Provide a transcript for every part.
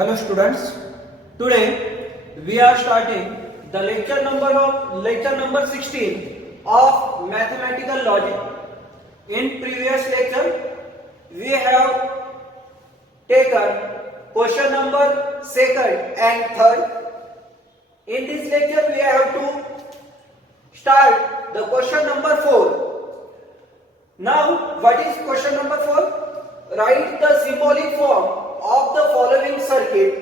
Hello students, today we are starting the lecture number 16 of mathematical logic. In previous lecture we have taken question number second and third. In this lecture we have to start the question number 4. Now what is question number 4? Write the symbolic form of the following circuit,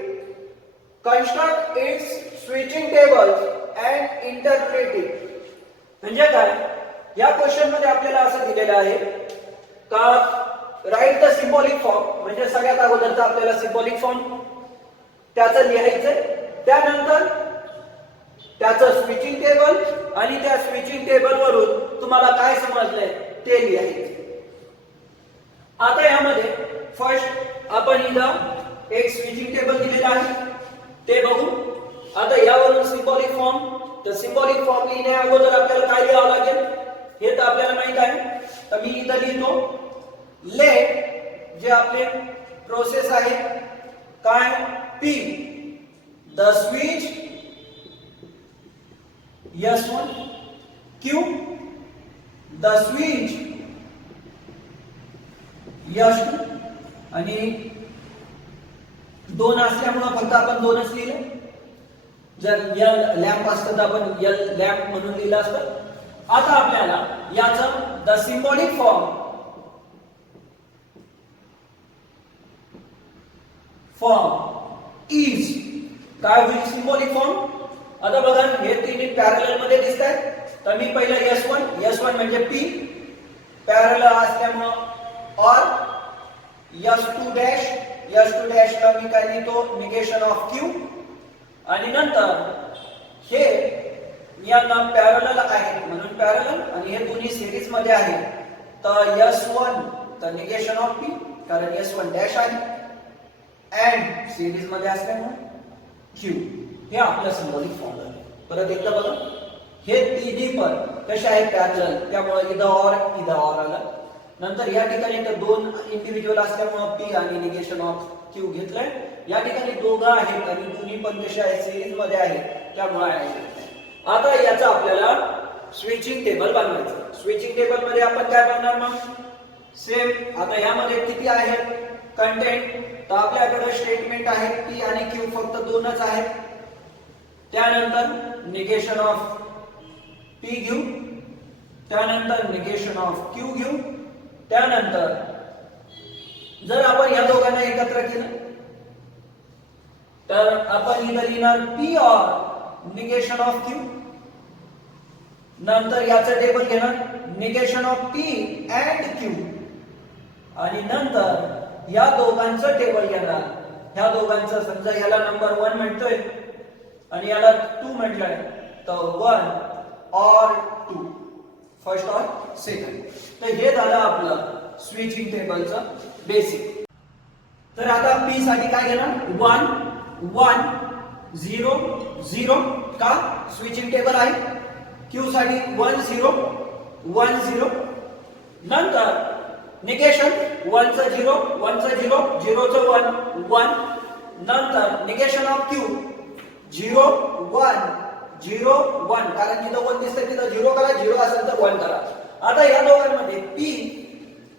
construct its switching tables and interpret it. म्हणजे काय, या question मध्ये आपल्याला असं दिलेलं आहे का write the symbolic form, म्हणजे सगळ्यात अगोदरचा आपल्याला सिम्बॉलिक फॉर्म त्याचं लिहायचंय, त्यानंतर त्याचं स्विचिंग टेबल आणि त्या स्विचिंग टेबल वरून तुम्हाला काय समजलंय ते लिहायचं. आता यामध्ये फर्स्ट आपण इथं एक स्विचिंग टेबल दिलेला आहे ते बघू. आता यावरून सिम्बॉलिक फॉर्म, तर सिम्बॉलिक फॉर्म लिहिण्या अगोदर आपल्याला काय लिहावं लागेल हे तर आपल्याला माहित आहे. तर मी इथं लिहितो लेट, जे आपले प्रोसेस आहे काय P, the switch S1, Q the switch S2, आणि दोन असल्यामुळे फक्त आपण दोनच लिहिले. जर L लॅम्प असतं तर आपण L लॅम्प म्हणून लिहिलं असतं. आता आपल्याला याचं द सिम्बॉलिक फॉर्म इज काय होईल सिम्बॉलिक फॉर्म. आता बघा हे तिन्ही पॅरलल मध्ये दिसत आहेत. तर मी पहिलं S1 म्हणजे P पॅरलल असल्यामुळे और S2 डॅश ला मी काय लिहितो निगेशन ऑफ Q, आणि नंतर हे यांना पॅरलल आहे म्हणून पॅरलल, आणि हे दोन्ही सिरीज मध्ये आहे तर S1 तर निगेशन ऑफ P कारण S1 डॅश आहे अँड सिरीज मध्ये असल्यामुळे Q. हे आपलं सिम्बॉलिक फॉर्म आहे. परत एकदा बघा, हे तिन्ही पण कसे आहेत पॅरलल, त्यामुळे इथं ऑर आलं. नंतर या ठिकाणी तर दोन इंडिव्हिज्युअल असल्यामुळे P आणि निगेशन ऑफ Q घेतलंय. या ठिकाणी दोघं आहेत आणि दोन्ही पण कसे आहेत सिरीज मध्ये आहेत त्यामुळे आहे. आता याचा आपल्याला स्विचिंग टेबल बनवायचं. स्विचिंग टेबल मध्ये आपण काय बनवणार मग सेम. आता यामध्ये किती आहेत कंटेंट, तर आपल्याकडे स्टेटमेंट आहे P आणि Q फक्त दोनच आहेत. त्यानंतर निगेशन ऑफ P घेऊ, त्यानंतर निगेशन ऑफ Q घेऊ, त्यानंतर जर आपण या दोघांना एकत्र केलं तर आपण इथं लिहिणार P और निगेशन ऑफ Q. नंतर याचं टेबल घेणार negation of P and Q, आणि नंतर या दोघांचं टेबल घेणार. ह्या दोघांचं समजा याला नंबर 1 म्हणतोय आणि याला 2 म्हटलंय तर 1 और 2, फर्स्ट और सेकंड. तर हे झालं आपलं स्विचिंग टेबलचं बेसिक. तर आता P साठी काय घेणार 1 1 0 0 का स्विचिंग टेबल आहे. Q साठी 1 0 1 0, नंतर निगेशन 1 चा 0 1 चा 0 0 चा 1 1, नंतर निगेशन ऑफ Q 0 1 0 1 कारण तिथं 1 दिसतंय तिथं 0 करा, 0 असेल तर 1 करा. आता या दोघांमध्ये P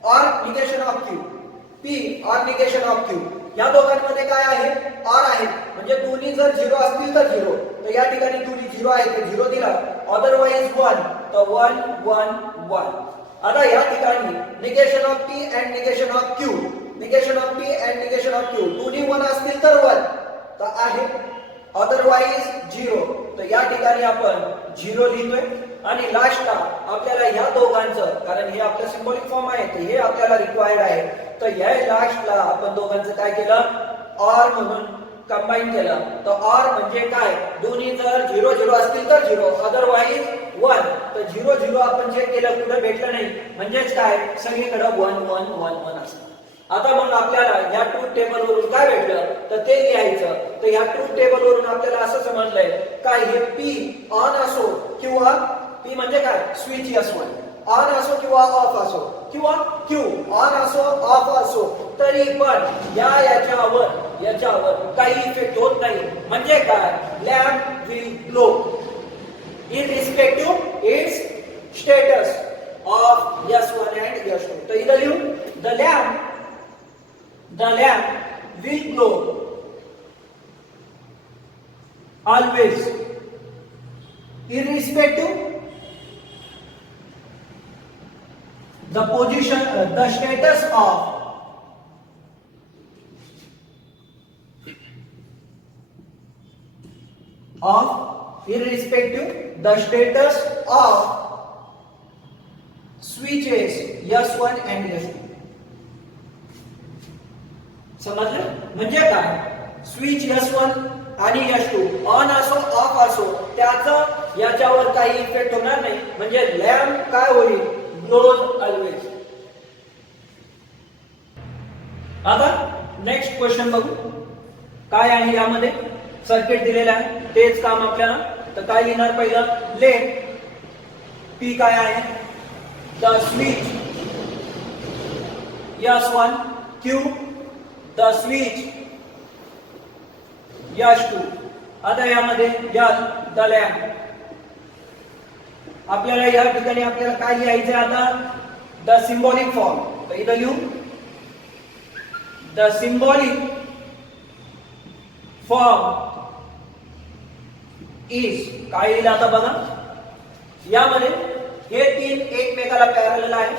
और निगेशन ऑफ Q, P और निगेशन ऑफ Q या दोघांमध्ये काय आहे और आहे, म्हणजे दोन्ही जर 0 असतील तर 0, तर या ठिकाणी दोन्ही 0 आहे तर 0 दिला, अदरवाइज 1 तर 1 1 1. आता या ठिकाणी negation of P and negation of Q, negation of P and negation of Q दोन्ही 1 असतील तर 1 तर आहे, अदरवाइज 0. तर या ठिकाणी आपण 0 लिहितोय. आणि लास्टला आपल्याला ह्या दोघांचं, कारण हे आपलं सिम्बॉलिक फॉर्म आहे तर हे आपल्याला रिक्वायर्ड आहे, तर ह्या लास्टला आपण दोघांचं काय केलं ऑर म्हणून कंबाईन केलं. तर ऑर म्हणजे काय, दोन्ही जर 0 0 असतील तर 0, अदरवाइज 1. तर 0 0 आपण चेक केलं कुठे भेटलं नाही, म्हणजेच काय सगळीकडे 1 1 1 1 असतं. आता मग आपल्याला या ट्रूथ टेबल वरून काय भेटलं तर ते लिहायचं. तर या ट्रूथ टेबल वरून आपल्याला असं समजलंय काय हे P ऑन असो किंवा P म्हणजे काय स्विच S1 ऑन असो किंवा ऑफ असो किंवा क्यू ऑन असो ऑफ असो तरी पण याच्यावर काही इफेक्ट होत नाही. म्हणजे काय, lamp will glow irrespective its status of S1 and S2. तो इधर लिहू, the lamp will glow always irrespective the position the status of irrespective the status of switches S1 and S2. समजलं? म्हणजे काय, स्विच S1 आणि S2 on असो of असो त्याचा याच्यावर काही इफेक्ट होणार नाही. म्हणजे लॅम्प काय होईल, ग्लोज ऑलवेज. आता नेक्स्ट क्वेश्चन बघू काय आहे. यामध्ये सर्किट दिलेलं आहे, तेच काम आपल्याला. तर काय लिहिणार, पहिलं लेट पी काय आहे, the switch S1 Q the switch S2. आता यामध्ये द लॅम्प. आपल्याला या ठिकाणी आपल्याला काय लिहायचं आहे आता, द सिंबॉलिक फॉर्म. तर इथं लिहू, द सिंबॉलिक फॉर्म इज काय येईल आता बघा. यामध्ये हे तीन एकमेकाला पॅरलल आहे.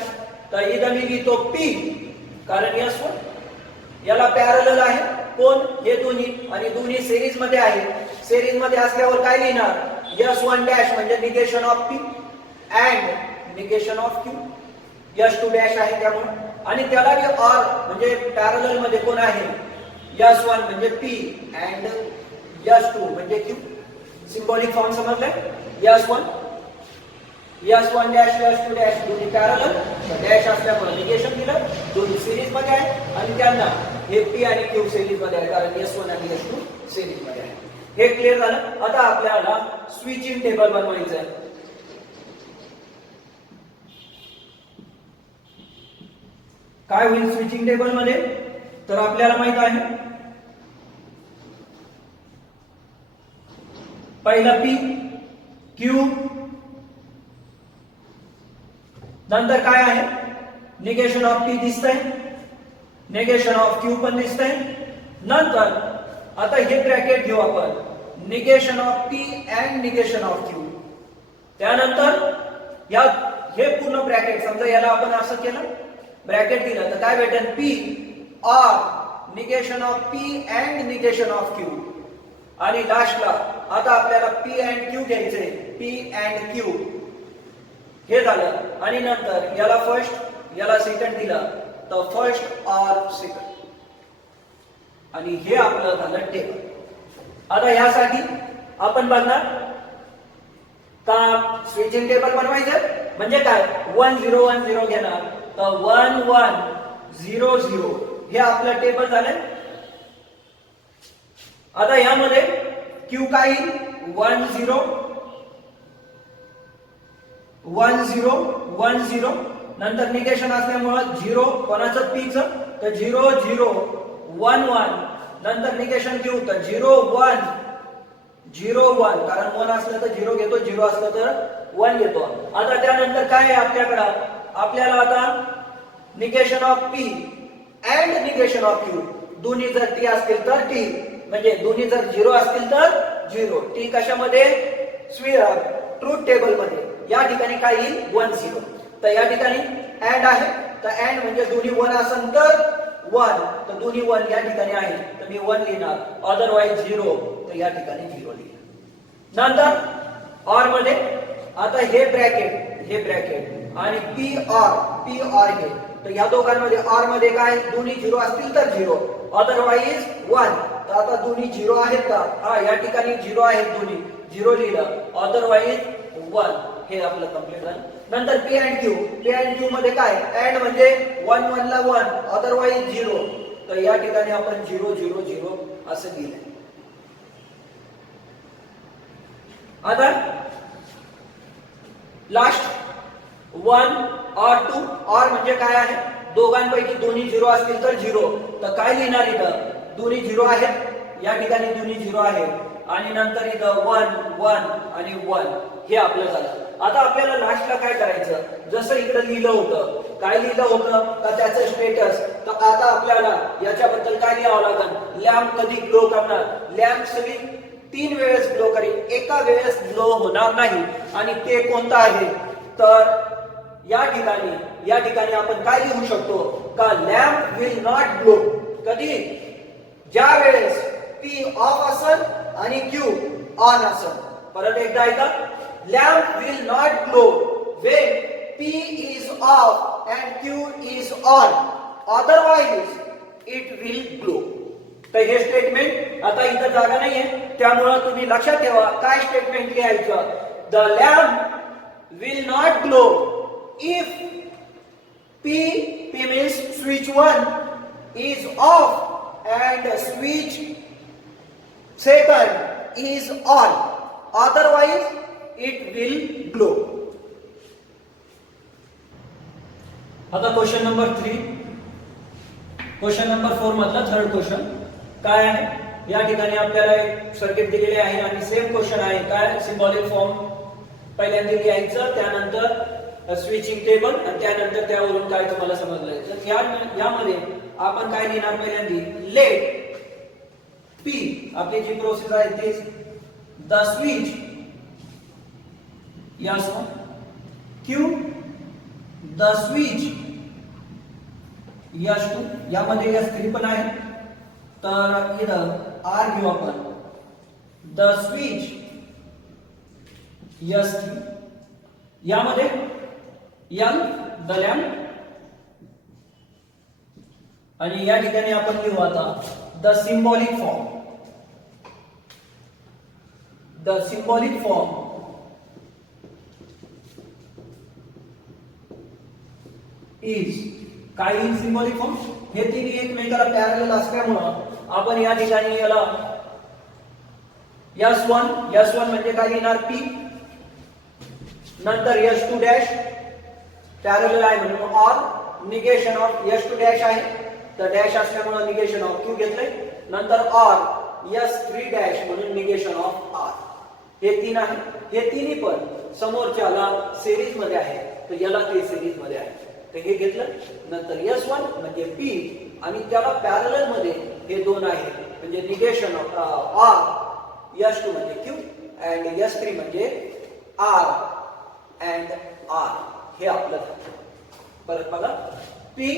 तर इथं मी लिहितो पी, कारण S1 याला पॅरलल आहे. कोण, हे दोन्ही, आणि दोन्ही सिरीज मध्ये आहे. सिरीज मध्ये असल्यावर काय लिहिणार, S1 डॅश म्हणजे negation of P and negation of Q. S2 dash आहे त्यामुळे, आणि त्याला जे ऑर म्हणजे पॅरलल मध्ये कोण आहे, S1 म्हणजे पी अँड S2 म्हणजे क्यू. सिंबॉलिक फॉर्म समजलाय. S1 डॅश S2 डॅश दोन्ही पॅरलल, डॅश असल्यामुळे निगेशन दिलं. दोन्ही सिरीज मध्ये आहे आणि त्यांना हे पी आणि क्यू सिरीज मध्ये आहे, कारण S1 आणि S2 सिरीज मध्ये आहे. हे क्लिअर झालं. आता आपल्याला स्विचिंग टेबल बनवायचं आहे. काय होईल स्विचिंग टेबल मध्ये, तर आपल्याला माहित आहे पहिला पी क्यू, नंतर काय आहे, निगेशन ऑफ पी दिसतंय, निगेशन ऑफ क्यू पण दिसतंय. नंतर आता हे ब्रॅकेट घेऊ आपण, negation of P and negation of Q. त्यानंतर या हे पूर्ण ब्रॅकेट, समजा याला आपण असं केलं, ब्रॅकेट दिलं, तर काय भेटेल, P or negation of P and negation of Q. आणि लास्टला आता आपल्याला पी अँड क्यू घ्यायचे, पी अँड क्यू. हे झालं. आणि नंतर याला फर्स्ट याला सेकंड दिलं, तर फर्स्ट ऑर सेकंड. आणि हे आपलं झालं टेबल. आता यासाठी आपण बघणार का स्विचिंग टेबल बनवायचं, म्हणजे काय 1 0 1 0 घेणार, तर 1 1 0 0 हे आपलं टेबल झालं. आता यामध्ये क्यू काय 1 0 1 0 1 0. नंतर निगेशन असल्यामुळे 0 कोणाचं पीचं, तर 0 0 1 1. नंतर निगेशन क्यू, तर 0 1 0 1, कारण 1 असलं तर 0 घेतो, 0 असलं तर 1 घेतो. आता त्यानंतर काय आहे आपल्याकडं, आपल्याला आता negation of P and negation of Q. दोन्ही जर टी असतील तर टी, म्हणजे दोन्ही जर 0 असतील तर 0. टी कशामध्ये, ट्रूथ टेबल मध्ये. या ठिकाणी काय येईल 1 0. तर या ठिकाणी अँड आहे, तर अँड म्हणजे दोन्ही 1 असेल तर 1, तर दोन्ही 1 या ठिकाणी आहे, तर मी 1 लिहिणार. अदरवाइज 0, तर या ठिकाणी 0 लिहिणार. नंतर ऑर मध्ये आता हे ब्रॅकेट आणि पी ऑर हे, तर या दोघांमध्ये ऑर मध्ये काय, दोन्ही 0 असतील तर 0, अदरवाइज 1. तर आता दोन्ही 0 आहेत का, हा या ठिकाणी 0 आहेत, दोन्ही 0 लिहिलं, अदरवाइज 1. हे आपलं कंप्लीट झालं. नंतर पी अँड क्यू मध्ये काय, अँड म्हणजे 1 1 ला 1, अदरवाइज 0. तर या ठिकाणी आपण 0 0 0 असं लिहिलंय. आता लास्ट 1 और 2 और म्हणजे काय आहे दोघांपैकी दोन्ही 0 असतील तर 0 तर काय लिहिणार इथं दोन्ही 0 आहेत या ठिकाणी दोन्ही 0 आहेत आणि नंतर इथं 1 1 आणि 1 हे आपलं झालं आता आपल्याला लास्टला काय करायचं जसं इकडे लिहिलं होतं काय लिहिलं होतं का त्याचं स्टेटस तर आता आपल्याला याच्याबद्दल काय लिहावं लागेल लॅम्प कधी ग्लो करणार लॅम्प सगळी 3 वेळेस ग्लो करेल एका वेळेस ग्लो होणार नाही आणि ते कोणतं आहे तर या ठिकाणी आपण काय लिहू शकतो का लॅम्प विल नॉट ग्लो कधी ज्या वेळेस P ऑफ असेल आणि Q ऑन असेल परत एकदा ऐका lamp will not glow when P is off and Q is on otherwise it will glow तर हे स्टेटमेंट आता इथं जागा नाहीये त्यामुळे तुम्ही लक्षात ठेवा काय स्टेटमेंट लिहायचं the lamp will not glow if P means switch 1 is off and switch second is on otherwise it will glow आता क्वेश्चन नंबर 3 क्वेश्चन नंबर 4 मधला थर्ड क्वेश्चन काय आहे या ठिकाणी आपल्याला एक सर्किट दिलेले आहे आणि सेम क्वेश्चन आहे काय सिंबॉलिक फॉर्म पहिल्यांदा लिहायचं त्यानंतर स्विचिंग टेबल आणि त्यानंतर त्यावरून काय तुम्हाला समजलं तर यामध्ये आपण काय लिहिणार पहिल्यांदा लेट पी आपली जी प्रोसेस आहे ते the switch yes Q the switch यस2 यामध्ये S3 पण आहे तर इथं आर घेऊ आपण द स्विच S3 यामध्ये L द लॅम्प आणि या ठिकाणी आपण लिहू आता द सिंबॉलिक फॉर्म इज काय सिंबॉलिक फॉर्म हे तिन्ही एकमेकाला पॅरलल असल्यामुळं आपण या ठिकाणी याला S1 म्हणजे काय लिहिणार P नंतर S2 डॅश पॅरलल आहे म्हणून or negation of S2 dash आहे तर डॅश असल्यामुळे निगेशन ऑफ Q घेतले नंतर ऑर S3 डॅश म्हणून निगेशन ऑफ R हे 3 आहे हे तिन्ही पण समोरच्याला सिरीज मध्ये आहे तर याला ते सिरीज मध्ये आहे तर हे घेतलं नंतर S1 म्हणजे P आणि त्याला पॅरलल मध्ये हे 2 आहे म्हणजे निगेशन ऑफ R S2 म्हणजे Q and S3 म्हणजे R and R हे आपलं परत बघा P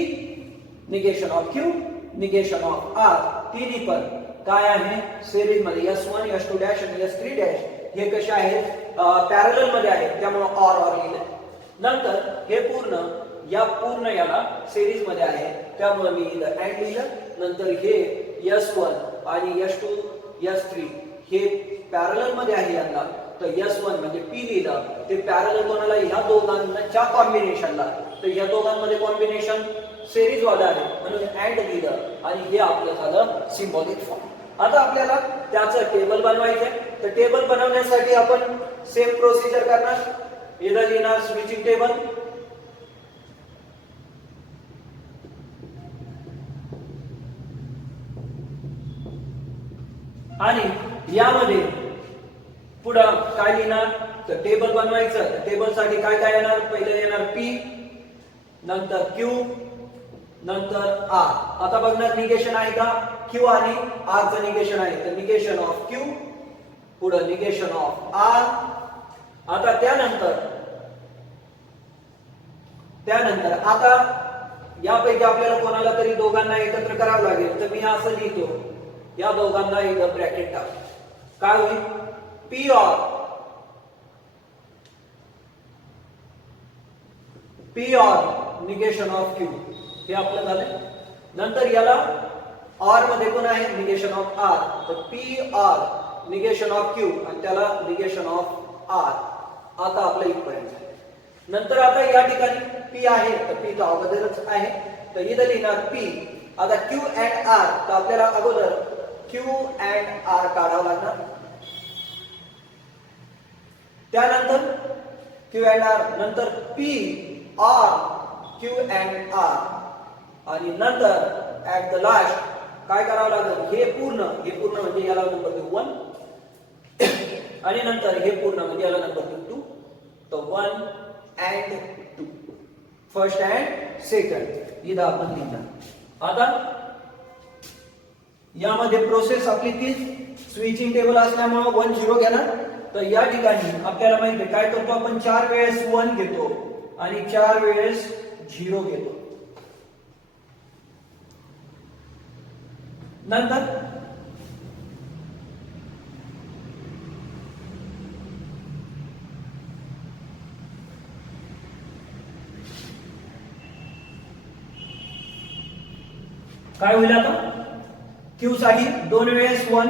negation of Q negation of R तिन्ही पण काय आहे सिरीज मध्ये S1 S2 डॅश आणि S3 डॅश हे कसे आहेत पॅरलल मध्ये आहेत त्यामुळे ऑर लिहिले नंतर हे पूर्ण याला सिरीज मध्ये आहे त्यामुळे मी इथं अँड लिहिलं नंतर हे S1 आणि S2 S3 हे पॅरलल मध्ये आहे यांना तर S1 म्हणजे P लिहिलं ते पॅरलल कोणाला ह्या दोघांच्या कॉम्बिनेशनला तर ह्या दोघांमध्ये कॉम्बिनेशन सिरीज वाला आहे म्हणून अँड लिहिलं आणि हे आपलं झालं सिंबॉलिक फॉर्म आता आपल्याला त्याचं टेबल बनवायचं आहे तर टेबल बनवण्यासाठी आपण सेम प्रोसिजर करणार इथं लिहिणार स्विचिंग टेबल आणि यामध्ये पुढं काय लिहिणार तर टेबल बनवायचं टेबल साठी काय काय येणार पहिले येणार P नंतर Q नंतर R आता बघणार निगेशन आहे का Q आणि R चं निगेशन आहे तर निगेशन ऑफ Q पुढं निगेशन ऑफ R आता त्यानंतर आता यापैकी आपल्याला कोणाला तरी दोघांना एकत्र करावं लागेल तर मी असं लिहितो या दोघांना एक ब्रॅकेट टाक काय होईल P or negation of Q हे आपलं झालं नंतर याला ऑर मध्ये कोण आहे निगेशन ऑफ R तर P or negation of Q आणि त्याला निगेशन ऑफ R आता आपलं इक्वलेंट नंतर आता या ठिकाणी P आहे तर P तर अगोदरच आहे तर इथं लिहिणार P आता Q and R तर आपल्याला अगोदर Q and R काढावं लागणार त्यानंतर Q and R नंतर P R, Q and R. आणि नंतर ऍट द लास्ट काय करावं लागेल, हे पूर्ण म्हणजे याला नंबर देऊ 1 आणि नंतर हे पूर्ण म्हणजे याला नंबर देऊ 2. तर 1 and 2, फर्स्ट अँड सेकंड इथं आपण लिहिणार. आता यामध्ये प्रोसेस आपली तीच स्विचिंग टेबल असल्यामुळे 1 0 घेणार. तर या ठिकाणी आपल्याला माहिती आहे काय करतो आपण, 4 वेळेस 1 घेतो आणि 4 वेळेस 0 घेतो. नंतर काय होईल, आता क्यू साठी 2 वेळेस 1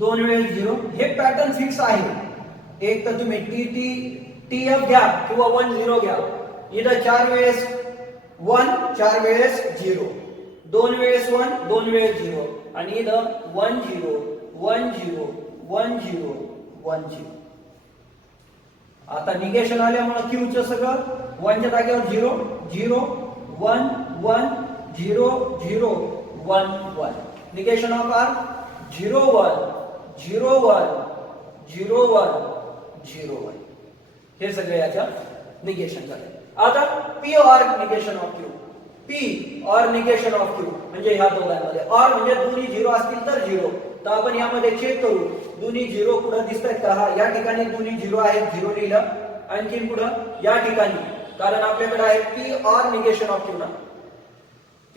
2 वेळेस 0. हे पॅटर्न फिक्स आहे. एक तर तुम्ही टी एफ घ्या किंवा 1 0 घ्या. इथं 4 वेळेस 1 4 वेळेस 0, 2 वेळेस 1 2 वेळेस 0 आणि इथं 1 0 1 0 1 0 1 0. आता निगेशन आल्यामुळे क्यू चं सगळं 1 च्या जागेवर 0 0 1 1 0 0 1 1. Negation of R 0 1 0 1 0 1 0 1. हे सगळे याच्या निगेशन झाले. आता P or negation of Q. P or negation of Q म्हणजे ह्या दोघांमध्ये ऑर म्हणजे दोन्ही 0 असतील तर 0. तर आपण यामध्ये चेक करू दोन्ही 0 कुठे दिसतात का. हा या ठिकाणी दोन्ही 0 आहेत, 0 लिहिलं. आणखीन कुठं या ठिकाणी, कारण आपल्याकडे आहे P or negation of Q ना,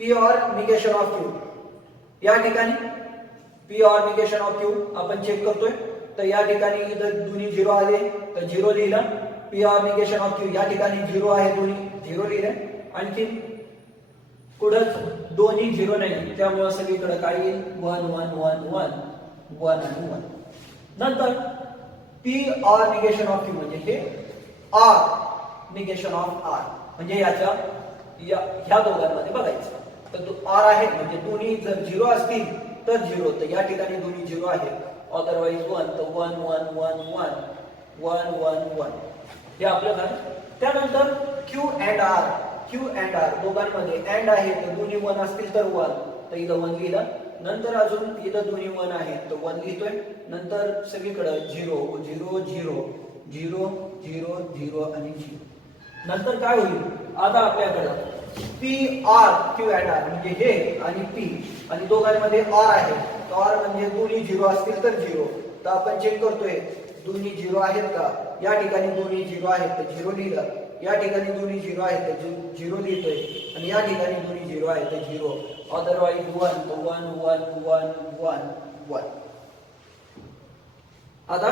P or negation of Q. या ठिकाणी P or negation of Q आपण चेक करतोय. तर या ठिकाणी इथं दोन्ही 0 आले तर 0 लिहिलं. P or negation of Q या ठिकाणी 0 आहे, दोन्ही 0 लिहिले. आणखी कुठं दोन्ही 0 नाही, त्यामुळे सगळीकडे काय येईल 1 1 1 1 1 आणि 1. नंतर P or negation of Q म्हणजे हे आर निगेशन ऑफ आर म्हणजे याच्या ह्या दोघांमध्ये बघायचं. तर तो आर आहे म्हणजे दोन्ही जर 0 असतील तर 0, तर या ठिकाणी दोन्ही 0 आहेत. अदरवाइज 1, तर 1 1 1 1 1 1 1 हे आपलं झालं. त्यानंतर Q and R. Q and R दोघांमध्ये अँड आहे तर दोन्ही 1 असतील तर 1, तर इथं 1 लिहिलं. नंतर अजून इथं दोन्ही 1 आहेत तर 1 लिहितोय. नंतर सगळीकडे 0 0 0 0 0 0 आणि 0. नंतर काय होईल, आता आपल्याकडे P R Q and R म्हणजे हे आणि पी आणि दोघांमध्ये आर आहे. आर म्हणजे दोन्ही 0 असतील तर 0. तर आपण चेक करतोय दोन्ही 0 आहेत का. या ठिकाणी दोन्ही 0 आहेत तर 0 लिहिलं. या ठिकाणी दोन्ही 0 आहेत तर 0 लिहितोय आणि या ठिकाणी दोन्ही 0 आहेत तर 0. अदरवाइज 1, तर 1 1 1 1 1. आता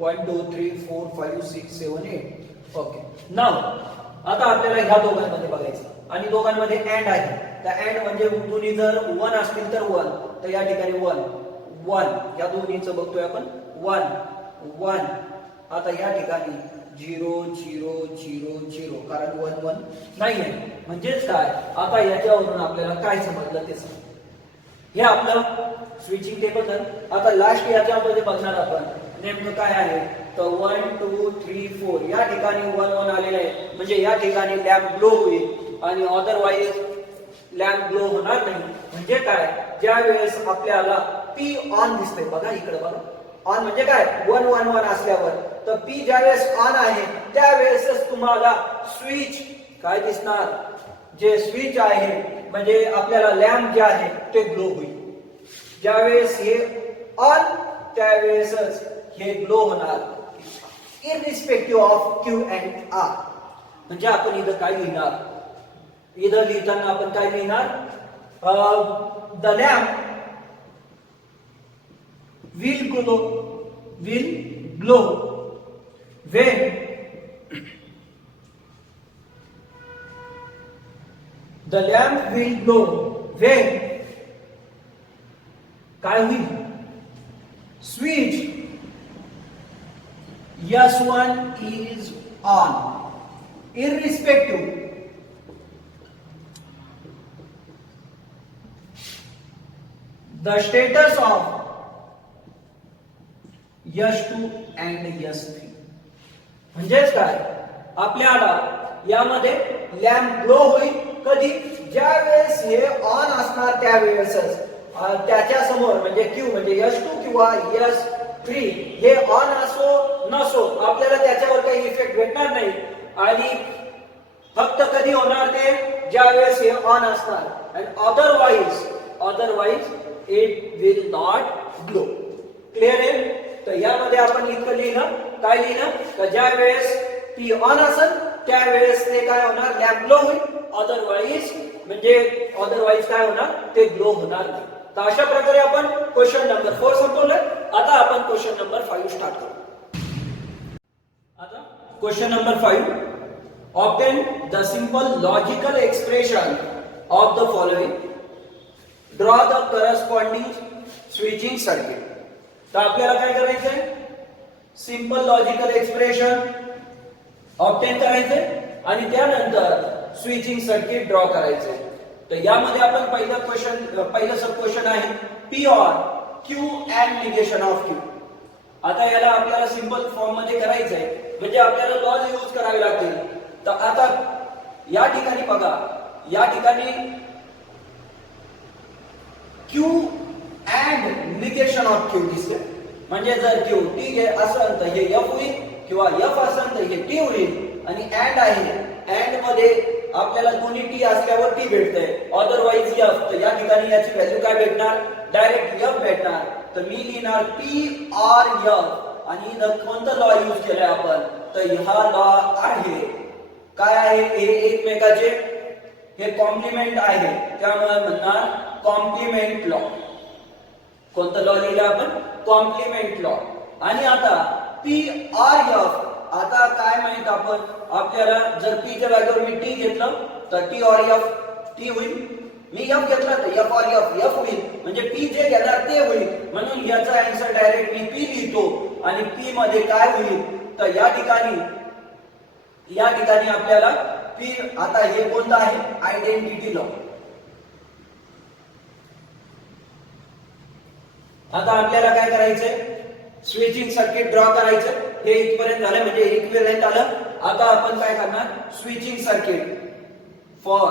1 2 3 4 5 6 7 8. ओके. नाव आता आपल्याला ह्या दोघांमध्ये बघायचं आणि दोघांमध्ये अँड आहे. तर अँड म्हणजे दोन्ही जर 1 असतील तर 1, तर या ठिकाणी 1 1 या दोन्हीचं बघतोय आपण 1 1. आता या ठिकाणी 0 0 0 0 कारण 1 1 नाही आहे. म्हणजेच काय, आता याच्यावरून आपल्याला काय समजलं ते समजलं. हे आपलं स्विचिंग टेबल झालं. आता लास्ट याच्यामध्ये बघणार आपण नेमकं काय आहे. तर 1 2 3 4 या ठिकाणी 1 1 आलेलं आहे म्हणजे या ठिकाणी लॅम्प ग्लो होईल आणि अदरवाइज लॅम्प ग्लो होणार नाही. म्हणजे काय, ज्या वेळेस आपल्याला पी ऑन दिसतंय बघा इकडे बघा. ऑन म्हणजे काय 1 1 1 असल्यावर, तर पी ज्या वेळेस ऑन आहे त्यावेळेसच तुम्हाला स्विच काय दिसणार, जे स्विच आहे म्हणजे आपल्याला लॅम्प जे आहे ते ग्लो होईल. ज्यावेळेस हे ऑन त्यावेळेसच हे ग्लो होणार इररिस्पेक्टिव्ह ऑफ क्यू अँड आर. म्हणजे आपण इथं काय लिहिणार, इथं लिहिताना आपण काय लिहिणार, the lamp will glow when the lamp will glow when काय होईल, switch S1 is on irrespective the status of S2 and S3. म्हणजेच काय, आपल्याला यामध्ये लॅम्प ग्लो होईल कधी, ज्या वेळेस हे ऑन असणार त्यावेळेसच त्याच्या समोर म्हणजे Q म्हणजे S2 किंवा S3 हे ऑन असो नसो आपल्याला त्याच्यावर काही इफेक्ट भेटणार नाही आणि फक्त कधी होणार ते ज्या वेळेस हे ऑन असणार and otherwise it will not glow. Clear आहे? तर यामध्ये आपण इतकं लिहिलं, काय लिहिलं तर ज्या वेळेस P ऑन असेल त्यावेळेस ते काय होणार, लॅम्प ग्लो होईल. अदरवाइज काय होणार, ते ग्लो होणार नाही. तर अशा प्रकारे आपण क्वेश्चन नंबर 4 संपवलं. आता आपण क्वेश्चन नंबर 5 स्टार्ट करू. आता question number 5, obtain the simple logical expression of the following. Draw the corresponding switching circuit. तर आपल्याला काय करायचंय, सिंपल लॉजिकल एक्सप्रेशन ऑब्टेन करायचंय आणि त्यानंतर स्विचिंग सर्किट ड्रॉ करायचंय. तर यामध्ये आपण पहिलं सब क्वेश्चन आहे P or Q and negation of Q. आता याला आपल्याला सिंपल फॉर्म मध्ये करायचंय म्हणजे आपल्याला लॉज यूज करावे लागतील. तर आता या ठिकाणी बघा, या ठिकाणी Q and negation of Q दिसते. म्हणजे जर Q T असेल तर हे F होईल किंवा F असेल तर हे T होईल आणि AND आहे, AND मध्ये आपल्याला दोन्ही T असल्यावर T भेटतंय, अदरवाइज F. तर या ठिकाणी याची व्हॅल्यू काय भेटणार, डायरेक्ट F भेटणार. तर मी लिहिणार P or F आणि कोणतं लॉ यूज केलाय आपण, तर हा लॉ आहे काय आहे, हे एकमेकाचे हे कॉम्प्लिमेंट आहे त्यामुळे म्हणणार कॉम्प्लिमेंट लॉ. कोणतं लॉ लिहिलं आपण, कॉम्प्लिमेंट लॉ. आणि आता P or F, आता काय माहित आपण, आपल्याला जर P च्या जागेवर मी T घेतलं तर T or F T होईल, मी F घेतला तर F or F होईल. म्हणजे P जे घेणार ते होईल. म्हणून याचा आन्सर डायरेक्ट मी P लिहितो आणि P मध्ये काय होईल तर या ठिकाणी आपल्याला P, आता हे कोणतं आहे, आयडेंटिटी लॉ. आता आपल्याला काय करायचंय, स्विचिंग सर्किट ड्रॉ करायचं. हे इथपर्यंत झालं म्हणजे इक्विव्हॅलेंट आलं. आता आपण काय करणार, स्विचिंग सर्किट फॉर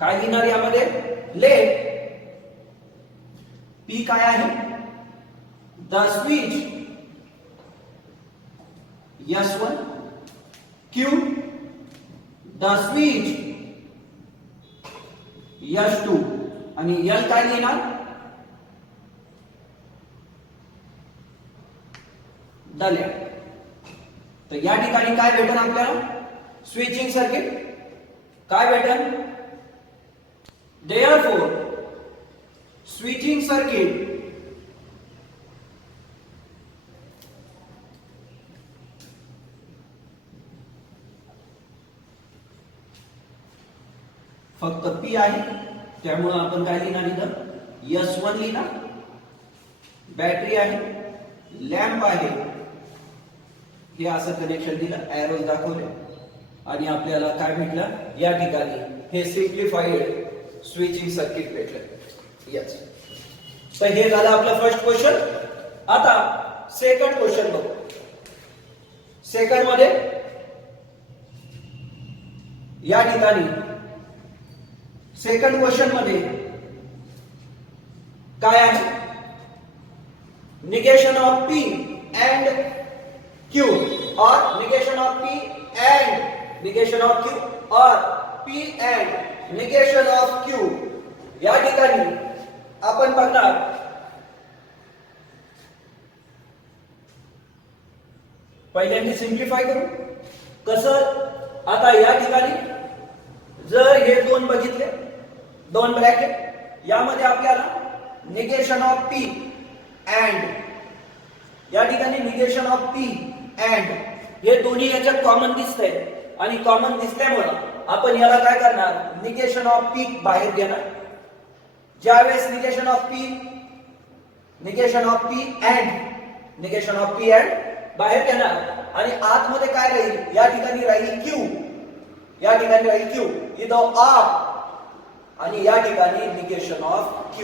काय लिहिणार यामध्ये, लेट P काय आहे, the switch S1, Q the switch S2 आणि L काय लिहिणार, द लॅम्प. तर या ठिकाणी काय भेटेल आपल्याला, स्विचिंग सर्किट काय भेटेल, therefore switching circuit फक्त P आहे त्यामुळे आपण काय लिहिणार, इथं S1 लिहिणार, बॅटरी आहे, लॅम्प आहे, हे असं कनेक्शन दिलं, एरोज दाखवले आणि आपल्याला काय भेटलं, या ठिकाणी हे सिम्प्लिफाईड स्विचिंग सर्किट भेटलं. यस, तर हे झालं आपलं फर्स्ट क्वेश्चन. आता सेकंड क्वेश्चन बघू. सेकंड मध्ये या ठिकाणी सेकंड क्वेश्चन मध्ये काय आहे, negation of P and Q or negation of P and negation of Q or P and negation of Q. या ठिकाणी आपण बघणार पहिल्यांदा सिम्प्लिफाय करू कसं. आता या ठिकाणी जर हे दोन बघितले, दोन ब्रॅकेट, यामध्ये आपल्याला निगेशन ऑफ P and या ठिकाणी निगेशन ऑफ P and हे दोन्ही याच्यात कॉमन दिसतंय आणि कॉमन दिसल्यामुळे आपण याला काय करणार, निगेशन ऑफ P बाहेर घेणार. ज्यावेळेस निगेशन ऑफ P and बाहेर घेणार आणि आतमध्ये काय राहील, या ठिकाणी राहील Q, या ठिकाणी राहील Q, इथं R आणि या ठिकाणी निगेशन ऑफ Q.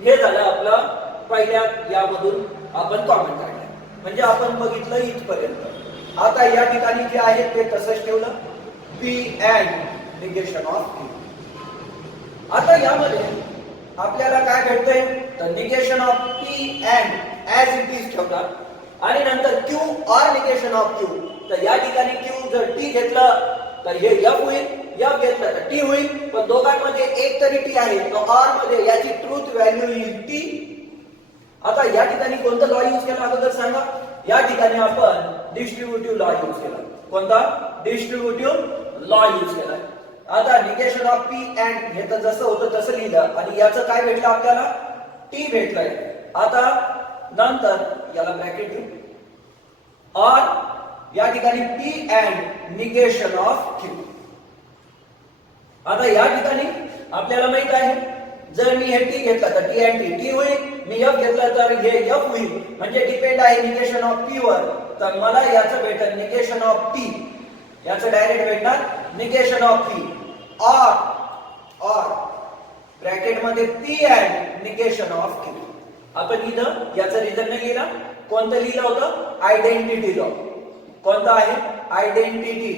हे झालं आपलं पहिल्या यामधून आपण कॉमन काढलं. म्हणजे आपण बघितलं इथपर्यंत. आता या ठिकाणी जे आहे ते तसंच ठेवलं, P and negation of Q. आता यामध्ये आपल्याला काय भेटतंय, तर negation of P and as it is ठेवतात आणि नंतर Q or negation of Q. तर या ठिकाणी Q जर T घेतलं तर हे F होईल, F घेतलं तर T होईल, पण दोघांमध्ये एक तरी T आहे, तो R मध्ये याची ट्रूथ व्हॅल्यू येईल T. आता या ठिकाणी कोणता लॉ यूज केला अगोदर सांगा. या ठिकाणी आपण डिस्ट्रीब्युटिव्ह लॉ यूज केला. कोणता? डिस्ट्रीब्युटिव्ह लॉ यूज केला. आता निगेशन ऑफ P अँड हे तर जसं होतं तसं लिहिलं आणि याचं काय भेटलं आपल्याला, T भेटलंय. आता नंतर याला ब्रॅकेट देऊ, और या ठिकाणी P and negation of Q. आता या ठिकाणी आपल्याला माहित आहे, जर मी हे T घेतलं तर T अँड T होईल, मी F घेतलं तर हे F होईल. म्हणजे डिपेंड आहे निगेशन ऑफ P वर. तर मला याचं भेटेल निगेशन ऑफ T, याचं डायरेक्ट भेटणार निगेशन ऑफ P और ब्रॅकेट मध्ये P and negation of Q. आपण इथं याचं रिझन नाही लिहिला. कोणतं लिहिलं होतं? Identity law. कोणता आहे? Identity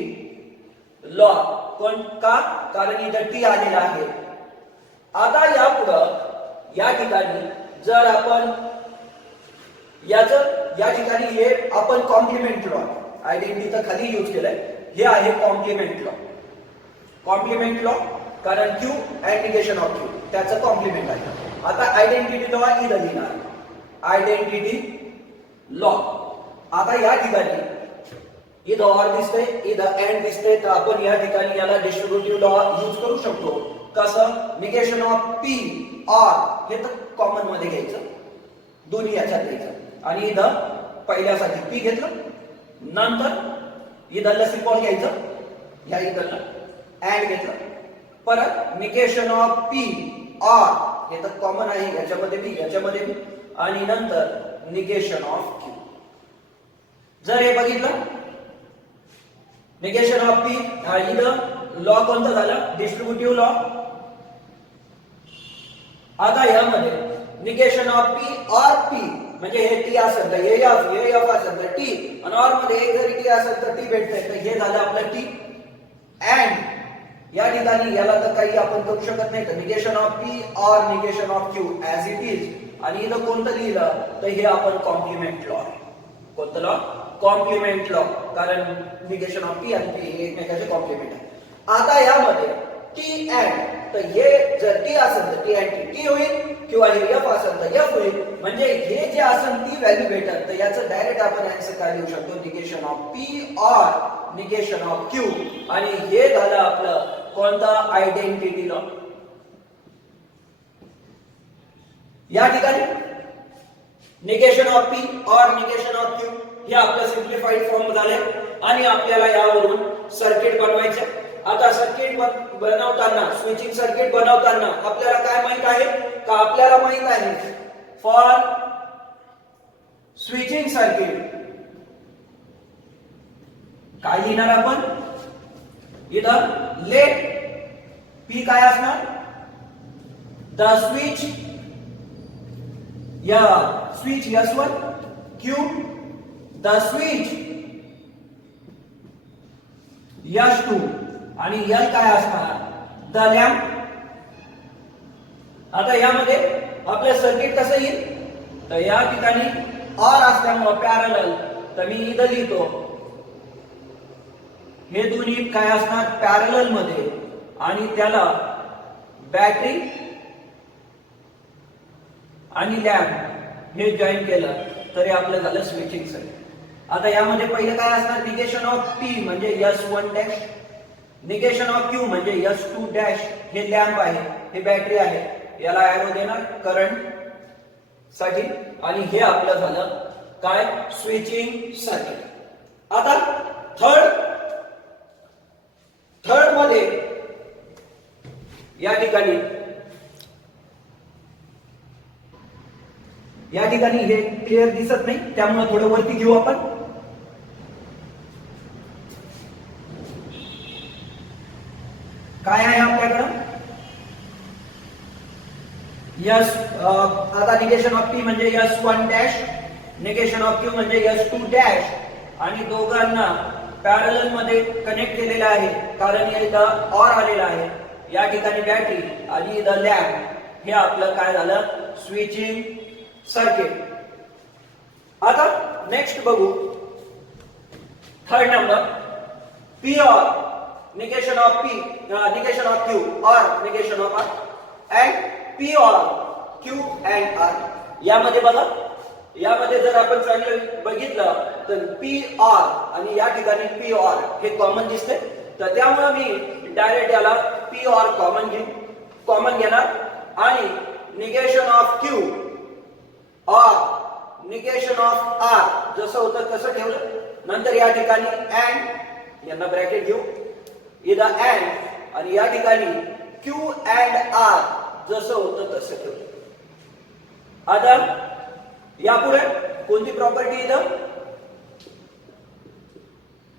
law. कोण का? कारण इथं T आलेला आहे. आता यापुढं या ठिकाणी जर आपण या ठिकाणी हे आपण कॉम्प्लिमेंट लॉ, आयडेंटिटी तर खाली यूज केलंय, हे आहे कॉम्प्लिमेंट लॉ. कॉम्प्लिमेंट लॉ कारण Q and negation of Q त्याचं कॉम्प्लिमेंट आहे. आता आयडेंटिटी लॉ इथं लिहिणार, आयडेंटिटी लॉ. आता या ठिकाणी इथं ऑर दिसतंय, इथं अँड दिसतंय, तर आपण या ठिकाणी याला डिस्ट्रीब्युटिव्ह लॉ यूज करू शकतो. कसं? निगेशन ऑफ P ऑर हे तर कॉमन मध्ये घ्यायचं, दोन्ही याच्यात घ्यायचं आणि इथं पहिल्यासाठी P घेतलं, नंतर इथं सिम्बॉल घ्यायचं, या इथं अँड घेतलं, परत निगेशन ऑफ P ऑर हे तर कॉमन आहे, याच्यामध्ये P याच्यामध्ये P आणि नंतर निगेशन ऑफ Q. जर हे बघितलं निगेशन ऑफ P, इथं लॉ कोणता झाला? Distributive law. आता यामध्ये negation of P or P म्हणजे हे T असेल तर हे F असेल तर T आणि ऑर मध्ये एक जरी T असेल तर T भेटतंय, तर हे झालं आपलं T. अँड या ठिकाणी याला तर काही आपण करू शकत नाही, तर negation of P or negation of Q as it is. आणि इथं कोणतं लिहिलं तर हे आपण कॉम्प्लिमेंट लॉ. कोणतं लॉ? Complement law. कारण निगेशन ऑफ P आणि P हे एकमेकाचे कॉम्प्लिमेंट आहे. आता यामध्ये T अँड, तर हे जर T असेल तर T अँड T होईल, किंवा हे F असेल तर F होईल. म्हणजे हे जे असेल ती व्हॅल्यू भेटत, तर याचं डायरेक्ट आपण आन्सर काय लिहू शकतो? Negation of P or negation of Q. आणि हे झालं आपलं कोणता? Identity law. या ठिकाणी negation of P or negation of Q हे आपलं सिम्प्लिफाईड फॉर्म झाले आणि आपल्याला यावरून सर्किट बनवायचे. आता सर्किट बनवताना, स्विचिंग सर्किट बनवताना आपल्याला काय माहित आहे का? आपल्याला माहित आहे फॉर स्विचिंग सर्किट काय लिहिणार आपण? इथं लेट P काय असणार? The switch switch S1, Q the switch S2 आणि L काय असणार? The lamp. आता यामध्ये आपलं सर्किट कसं येईल? तर या ठिकाणी ऑर असल्यामुळे पॅरलल, तर मी इथं लिहितो हे दोन्ही काय असणार? पॅरलल मध्ये, आणि त्याला बॅटरी आणि लॅम्प हे जॉईन केलं तरी आपलं झालं स्विचिंग सर्किट. आता यामध्ये पहिलं काय असणार? निगेशन ऑफ P म्हणजे S1 dash, negation of Q म्हणजे S2 डॅश. हे लॅम्प आहे, हे बॅटरी आहे, याला एरो देणार करंट साठी, आणि हे आपलं झालं काय? Switching circuit. आता थर्ड मध्ये या ठिकाणी हे क्लिअर दिसत नाही, त्यामुळे थोडं वरती घेऊ आपण. काय आहे आपल्याकडं? आता निगेशन ऑफ p म्हणजे s1 dash, negation of q म्हणजे s2 डॅश, आणि दोघांना पॅरलल मध्ये कनेक्ट केलेलं आहे कारण इथं ऑर आलेला आहे. या ठिकाणी बॅटरी आणि इथं लॅम्प, हे आपलं काय झालं, स्विचिंग सर्किट. आता नेक्स्ट बघू third number, p or negation of p, negation of q or negation of r, and p or q and r. यामध्ये बघा, यामध्ये जर आपण चांगलं बघितलं तर p or आणि या ठिकाणी p or हे कॉमन दिसते, तर त्यामुळे मी डायरेक्ट याला p or कॉमन घेणार आणि negation of q or negation of r जसं होतं तसं ठेवलं. नंतर या ठिकाणी अँड, यांना ब्रॅकेट घेऊ, इथं अँड, आणि या ठिकाणी q and r जसं होतं तसं ठेवलं. आता यापुढे कोणती प्रॉपर्टी इथं,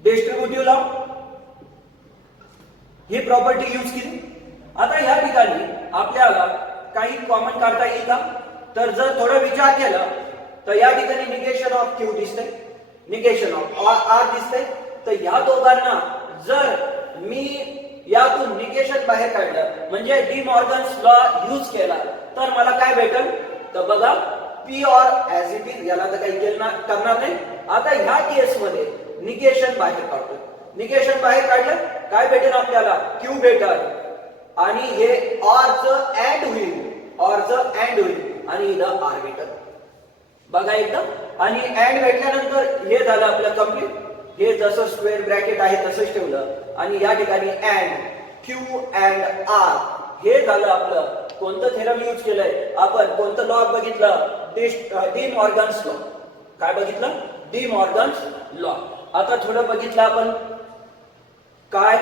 डिस्ट्रीब्युटिव्ह लॉ, ही प्रॉपर्टी यूज केली. आता या ठिकाणी आपल्याला काही कॉमन काढता येईल का, तर जर थोडा विचार केला तर या ठिकाणी निगेशन ऑफ q दिसतंय, निगेशन ऑफ r दिसतंय, तर या दोघांना जर मी यातून निगेशन बाहेर काढलं म्हणजे डी मॉर्गन्स लॉ यूज केला तर मला काय भेटेल, तर बघा p और एज इट इज, याला तर काही करणार नाही. आता ह्या केस मध्ये निगेशन बाहेर काढतो, निगेशन बाहेर काढलं काय भेटेल आपल्याला, q भेटेल, आणि हे ऑर चं अँड होईल, ऑर चं अँड होईल, आणि इथं r भेटेल. बघा एकदम, आणि अँड भेटल्यानंतर हे झालं आपलं कंप्लीट. हे जसं स्क्वेअर ब्रॅकेट आहे तसंच ठेवलं, आणि या ठिकाणी अँड q and r, हे झालं आपलं कोणतं थेरम यूज केलंय आपण, कोणतं लॉ बघितलं, डी मॉर्गन्स लॉ. काय बघितलं, डी मॉर्गन्स लॉ. आता थोडं बघितलं आपण काय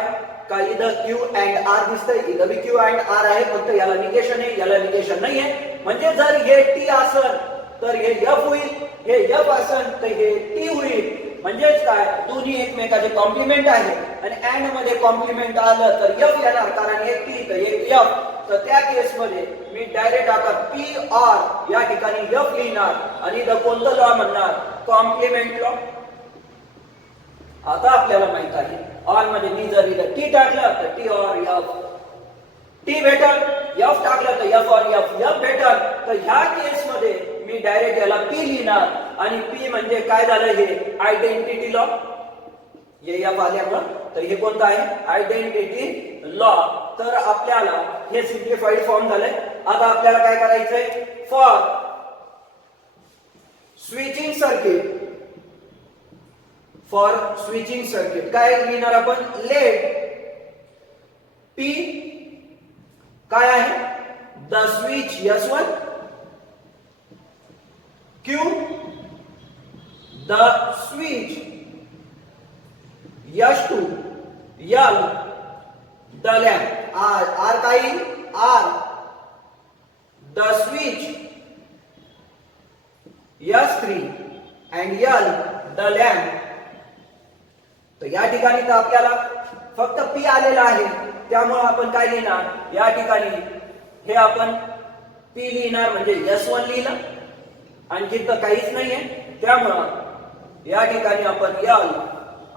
काय, इथं q and r दिसतंय, इथं बी q and r आहे, फक्त याला निगेशन आहे, याला निगेशन नाहीये. म्हणजे जर हे t असेल तर हे f होईल, हे f असेल तर हे t होईल. म्हणजेच काय, दोन्ही एकमेकाचे कॉम्प्लिमेंट आहे, आणि अँड मध्ये कॉम्प्लिमेंट आलं तर f येणार, कारण एक t तर एक f. तर त्या केस मध्ये मी डायरेक्ट आता p or या ठिकाणी f लिहिणार, आणि इथं कोणतं लॉ म्हणणार, कॉम्प्लिमेंट लॉ. आता आपल्याला माहित आहे ऑर मध्ये मी जर इथं t टाकलं तर t or f, t भेटल, f टाकलं तर f or f भेटल. तर ह्या केस मध्ये मी डायरेक्ट याला p लिहिणार, आणि p म्हणजे काय झालं, हे आयडेंटिटी लॉ, हे f आल्यामुळं, तर हे कोणतं आहे, आयडेंटिटी लॉ. तर आपल्याला हे सिम्प्लिफाईड फॉर्म झालंय. आता आपल्याला काय करायचंय, for switching circuit, for switching circuit काय लिहिणार आपण, लेट p काय आहे, the switch S1, q the switch S2, L the lamp, R काय, R the switch S3 and L the lamp. तर या ठिकाणी तर आपल्याला फक्त p आलेला आहे, त्यामुळे आपण काय लिहिणार, या ठिकाणी हे आपण p लिहिणार, म्हणजे S1 लिहिलं, आणखी तर काहीच नाहीये, त्यामुळे या ठिकाणी आपण L,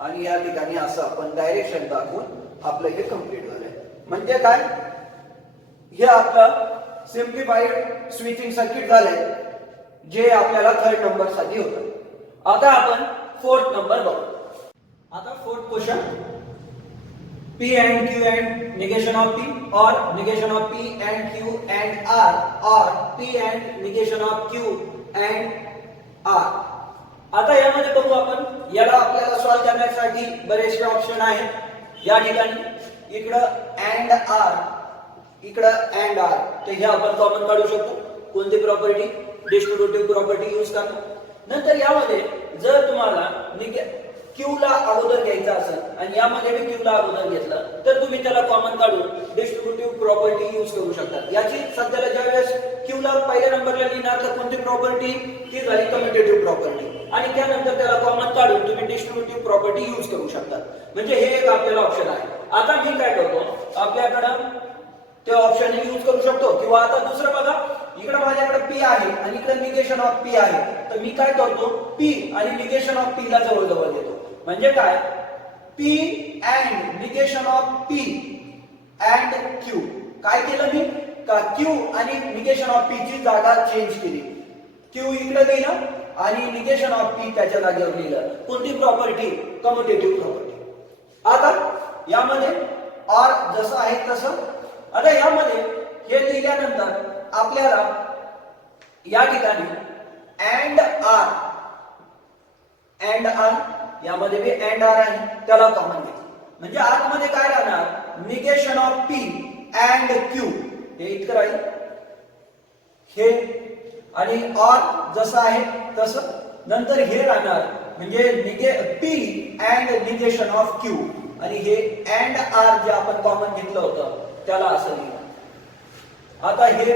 आणि या ठिकाणी असं आपण डायरेक्शन दाखवून आपलं हे कंप्लीट झालंय. म्हणजे काय, हे आपलं सिम्प्लिफाईड स्विचिंग सर्किट झालंय, जे आपल्याला थर्ड नंबर साठी होतं. आता आपण फोर्थ नंबर बघू. आता fourth question, p and q and negation of p, or negation of p and q and r, or p and negation of q and r. आता यामध्ये बघू आपण, याला आपल्याला सॉल्व करण्यासाठी बरेचसे ऑप्शन आहेत. या ठिकाणी इकडं अँड r, इकडं अँड r, तर हे आपण कॉमन काढू शकतो. कोणती प्रॉपर्टी, डिस्ट्रीब्युटिव्ह प्रॉपर्टी यूज करणार. नंतर यामध्ये जर तुम्हाला q ला अगोदर घ्यायचा असेल आणि यामध्ये मी q ला अगोदर घेतलं तर तुम्ही त्याला कॉमन काढून डिस्ट्रीब्युटिव्ह प्रॉपर्टी यूज करू शकता. याची सध्याला ज्यावेळेस q ला पहिल्या नंबरला लिहिणार तर कोणती प्रॉपर्टी, ती झाली कम्युटेटिव्ह प्रॉपर्टी, आणि त्यानंतर त्याला कॉमन काढून तुम्ही डिस्ट्रीब्युटिव्ह प्रॉपर्टी यूज करू शकता. म्हणजे हे एक आपल्याला ऑप्शन आहे. आता मी काय करतो, आपल्याकडे ते ऑप्शन यूज करू शकतो, किंवा आता दुसरं बघा, इकडे माझ्याकडे पी आहे आणि इकडे निगेशन ऑफ पी आहे, तर मी काय करतो, पी आणि निगेशन ऑफ पी ला जवळ जवळ देतो. म्हणजे काय, P and negation of P and Q. काय केलं मी, का क्यू आणि निगेशन ऑफ पी ची जागा चेंज केली. क्यू इकडे लिहिलं आणि निगेशन ऑफ पी त्याच्या जागेवर लिहिलं. कोणती प्रॉपर्टी, कम्युटेटिव्ह प्रॉपर्टी. आता यामध्ये ऑर जसं आहे तसं. आता यामध्ये हे लिहिल्यानंतर आपल्याला या ठिकाणी अँड आर, अँड आर यामध्ये बी अँड आर आहे, त्याला कॉमन घेतलं. म्हणजे आतमध्ये काय राहणार, negation of P and Q हे इतकं राहील हे, आणि ऑर जसं आहे तसं. नंतर हे राहणार म्हणजे P and negation of Q, आणि हे अँड आर जे आपण कॉमन घेतलं होतं त्याला असं लिहिलं. आता हे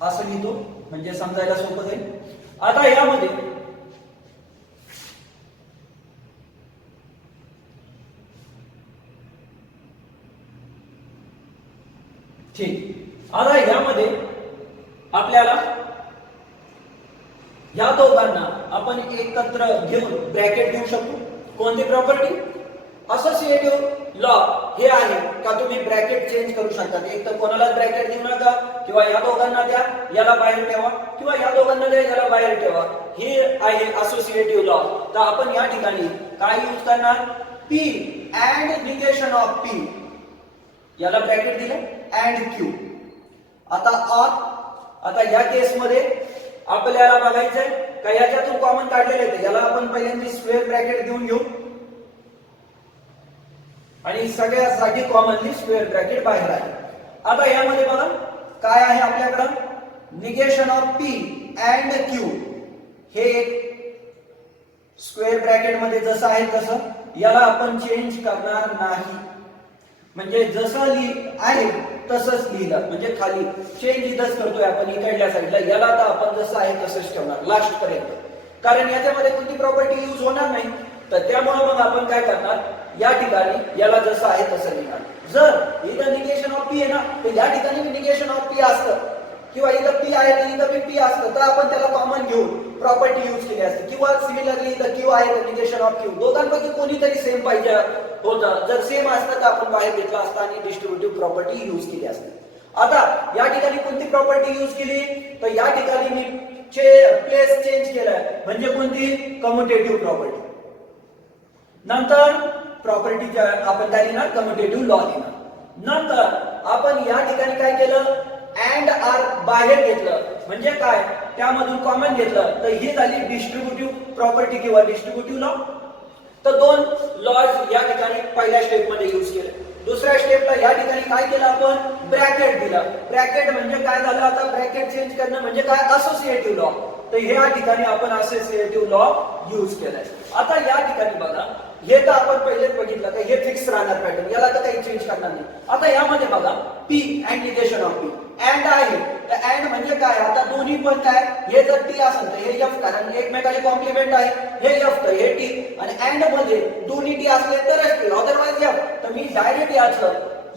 असं लिहितो म्हणजे समजायला सोपं जाईल. आता यामध्ये ठीक, आता यामध्ये आपल्याला या दोघांना आपण एकत्र घेऊन ब्रॅकेट घेऊ शकतो. कोणती प्रॉपर्टी, असोसिएटिव्ह लॉ हे आहे का तुम्ही ब्रॅकेट चेंज करू शकता. एक तर कोणालाच ब्रॅकेट देऊ नका, किंवा या दोघांना द्या याला बाहेर ठेवा, किंवा या दोघांना द्या याला बाहेर ठेवा. हे आहे असोसिएटिव्ह लॉ. तर आपण या ठिकाणी काय यूज करणार, P and negation of P, याला ब्रॅकेट दिलं अँड क्यू. आता ऑर, आता या केस मध्ये आपल्याला बघायचंय का याच्यातून कॉमन काढलेले आहे, याला आपण पहिल्यांदा स्क्वेअर ब्रॅकेट देऊन घेऊ आणि सगळ्या जागी कॉमनली स्क्वेअर ब्रॅकेट बाहेर आहे. आता यामध्ये बघा काय आहे आपल्याकडं, negation of P and Q हे एक स्क्वेअर ब्रॅकेट मध्ये जसं आहे तसं, याला आपण चेंज करणार नाही. म्हणजे जसं आहे तसंच लिहिलं, म्हणजे खाली चेंज इथंच करतोय आपण इकडल्या साईडला, याला तर आपण जसं आहे तसंच ठेवणार लास्ट पर्यंत, कारण याच्यामध्ये कोणती प्रॉपर्टी यूज होणार नाही. तर त्यामुळे मग आपण काय करणार, या ठिकाणी याला जसं आहे तसं लिहिणार. जर इथं निगेशन ऑफ पी आहे ना, तर या ठिकाणी निगेशन ऑफ पी असतं, किंवा इथं पी आहे तर इथं पी असतं, तर आपण त्याला कॉमन घेऊन प्रॉपर्टी यूज केली असते. किंवा सिमिलरली इथं क्यू आहे तर निगेशन ऑफ क्यू, दोघांपैकी कोणीतरी सेम पाहिजे होतं. जर सेम असतं तर आपण बाहेर घेतला असता आणि डिस्ट्रीब्युटिव्ह प्रॉपर्टी यूज केली असते. आता या ठिकाणी कोणती प्रॉपर्टी यूज केली, तर या ठिकाणी मी प्लेस चेंज केलाय, म्हणजे कोणती, कम्युटेटिव्ह प्रॉपर्टी. नंतर प्रॉपर्टी आपण काय लिहिणार, कम्युटेटिव्ह लॉ लिहिणार. नंतर आपण या ठिकाणी काय केलं, अँड आर बाहेर घेतलं, म्हणजे काय, त्यामधून कॉमन घेतलं, तर ही झाली डिस्ट्रीब्युटिव्ह प्रॉपर्टी किंवा डिस्ट्रीब्युटिव्ह लॉ. तर दोन लॉज या ठिकाणी पहिल्या स्टेप मध्ये यूज केले. दुसऱ्या स्टेपला या ठिकाणी काय केलं, आपण ब्रॅकेट दिलं. ब्रॅकेट म्हणजे काय झालं, आता ब्रॅकेट चेंज करणं म्हणजे काय, असोसिएटिव्ह लॉ. तर हे या ठिकाणी आपण असोसिएटिव्ह लॉ यूज केलाय. आता या ठिकाणी बघा, हे तर आपण पहिलेच बघितलं की हे फिक्स राहणार पॅटर्न, याला तर काही चेंज करणार नाही. आता यामध्ये बघा P and negation of P, and आहे तर अँड म्हणजे काय, आता दोन्ही पण काय, हे जर टी असेल तर हे एफ, कारण एकमेकांचे कॉम्प्लिमेंट आहे, हे एफ तर हे टी, आणि अँड मध्ये दोन्ही टी असले तरच टी, अदरवाइज एफ. तर मी डायरेक्ट याचं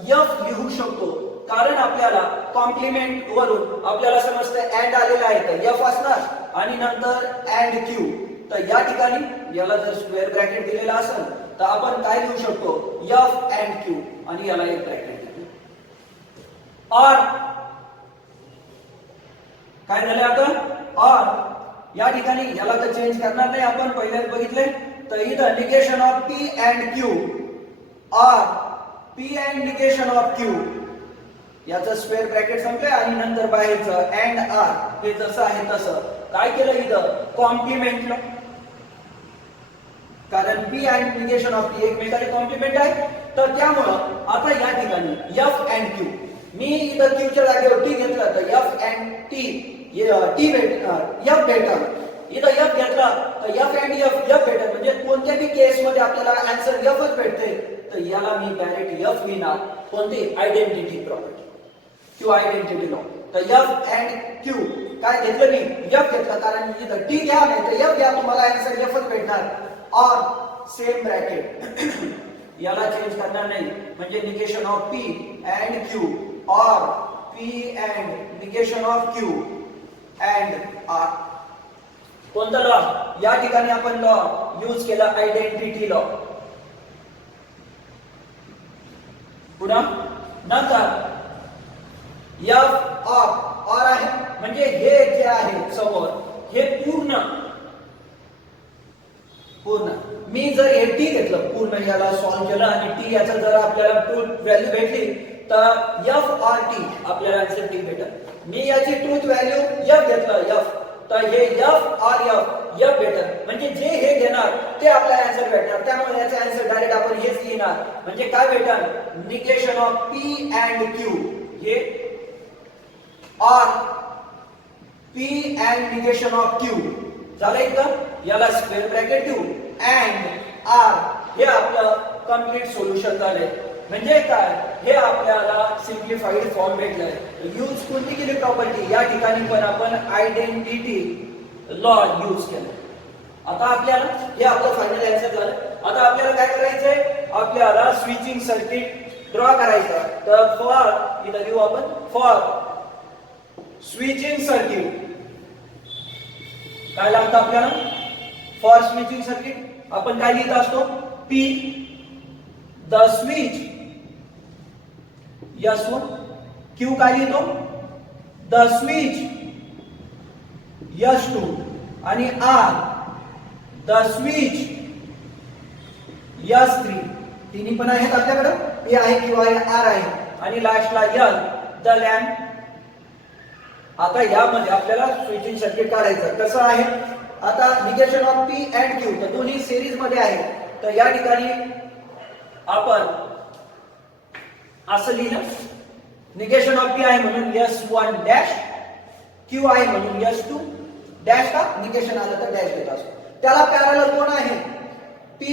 एफ लिहू शकतो, कारण आपल्याला कॉम्प्लिमेंट वरून आपल्याला समजतं अँड आलेला आहे तर एफ असणार, आणि नंतर अँड क्यू. तर या ठिकाणी याला जर स्क्वेअर ब्रॅकेट दिलेला असेल तर आपण काय लिहू शकतो, एफ अँड क्यू, आणि याला एक ब्रॅकेट दिले. और काय झालं, आता और या ठिकाणी याला तर चेंज करणार नाही, आपण पहिल्याच बघितले. तर इथं negation of P and Q, or P and negation of Q, याचं स्क्वेअर ब्रॅकेट संपलंय, आणि नंतर बाहेरचं अँड आर हे जसं आहे तसं. काय केलं इथं, कॉम्प्लिमेंट लॉ, कारण P and negation of P एकमेकांचे कॉम्प्लिमेंट आहे. तर त्यामुळं आता या ठिकाणी एफ अँड क्यू, मी इथं क्यूच्या जागेवर टी घेतलं तर F and T, T F भेटल. इथं एफ घेतला तर एफ अँड एफ भेटल, म्हणजे कोणत्याही केस मध्ये आपल्याला आन्सर एफच भेटते. तर याला मी डायरेक्ट एफ लिहिणार, कोणती, आयडेंटिटी प्रॉपर्टी किंवा आयडेंटिटी लॉ. तर एफ अँड क्यू काय घेतलं, मी एफ घेतलं, कारण इथं टी घ्या नाही तर एफ घ्या, तुम्हाला आन्सर एफच भेटणार. और सेम ब्रॅकेट याला चेंज करणार नाही, म्हणजे negation of P and Q, और P and negation of Q and R. कोणता लॉ? या ठिकाणी आपण लॉ यूज केला आयडेंटिटी लॉ. पुन्हा नंतर F ऑफ R आहे म्हणजे हे जे आहे समोर हे पूर्ण मी जर हे टी घेतलं पूर्ण याला सॉल्व्ह केलं आणि टी याचा जर आपल्याला ट्रूथ व्हॅल्यू भेटली तर एफ आर टी आपल्याला आन्सर टी भेटेल. मी याची ट्रूथ व्हॅल्यू एफ घेतलं एफ तर हे एफ आर एफ एफ भेटेल म्हणजे जे हे घेणार ते आपल्याला आन्सर भेटणार. त्यामुळे याचा आन्सर डायरेक्ट आपण हेच लिहिणार म्हणजे काय भेटेल negation of P and Q हे or P and negation of Q झालं एकदम. याला स्क्वेअर ब्रॅकेट देऊ अँड आर हे आपलं कंप्लीट सोल्युशन झालंय. म्हणजे काय हे आपल्याला सिम्प्लिफाईड फॉर्म भेटलाय. यूज कोणती केली प्रॉपर्टी या ठिकाणी पण आपण आयडेंटिटी लॉ यूज केलं. आता आपल्याला हे आपलं फायनल आन्सर झालं. आता आपल्याला काय करायचंय आपल्याला स्विचिंग सर्किट ड्रॉ करायचं. तर फॉर इथं लिहू आपण फॉर स्विचिंग सर्किट काय लागतं आपल्याला फॉर स्विचिंग सर्किट आपण काय लिहित असतो P the switch S1 Q काय लिहितो द स्विच S2 आणि R द स्विच S3 तिन्ही पण आहेत आपल्याकडे P आहे Q आहे R आहे आणि लास्टला L द लॅम्प. आता यामध्ये आपल्याला स्विचिंग सर्किट काढायचं कसं आहे. आता negation of P and Q तर दोन्ही सिरीज मध्ये आहे. तर या ठिकाणी आपण असं लिहिलं निगेशन ऑफ P आहे म्हणून S1 डॅश Q आहे म्हणून S2 डॅश का निगेशन आलं तर डॅश घेत असतो. त्याला पॅरलल कोण आहे P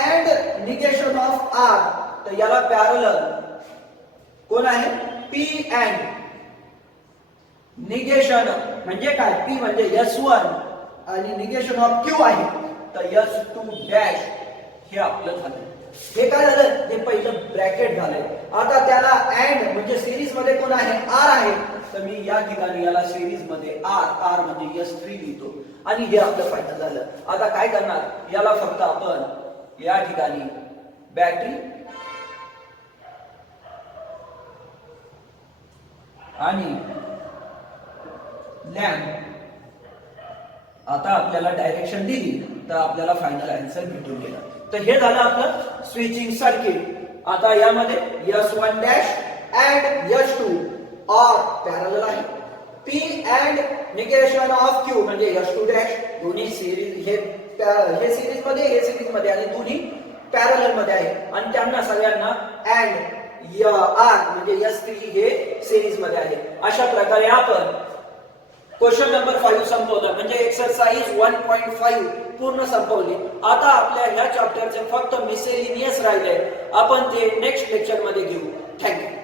and negation of R तर याला पॅरलल कोण आहे P अँड निगेशन म्हणजे काय P म्हणजे S1 आणि निगेशन ऑफ Q आहे तर S2 डॅश हे आपलं झालं. हे काय झालं ते पहिलं ब्रॅकेट झालंय. आता त्याला अँड म्हणजे सिरीज मध्ये कोण आहे R आहे तर मी या ठिकाणी याला सिरीज मध्ये R म्हणजे S3 लिहितो आणि हे आपलं फायनल झालं. आता काय करणार याला फक्त आपण या ठिकाणी बॅटरी आणि लॅम्प आता आपल्याला डायरेक्शन दिली तर आपल्याला फायनल आन्सर भेटून गेला. तर हे झालं आपलं स्विचिंग सर्किट. आता यामध्ये S1 dash and S2 or parallel आहे. P and negation of Q म्हणजे S2 डॅश दोन्ही सिरीज हे सिरीज मध्ये हे सिरीज मध्ये आणि दोन्ही पॅरलल मध्ये आहे आणि त्यांना सगळ्यांना अँड R म्हणजे S3 हे सिरीज मध्ये आहे. अशा प्रकारे आपण क्वेश्चन नंबर 5 संपवला म्हणजे एक्सरसाइज 1.5 पूर्ण संपवली. आता आपल्या ह्या चॅप्टरचे फक्त मिसेलिनियस राहिले आपण ते नेक्स्ट लेक्चर मध्ये घेऊ. थँक्यू.